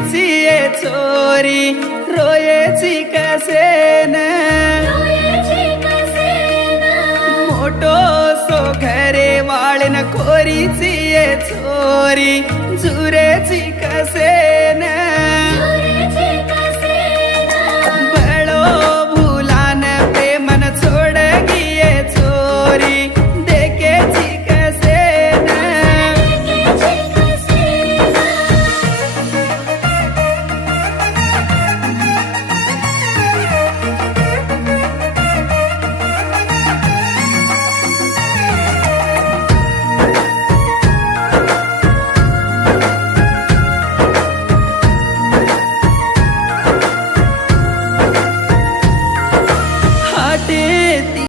कोरीची ये छोरी रोयेची कसेन motor so घरे वाळन कोरीची ये छोरी जुरेची कसे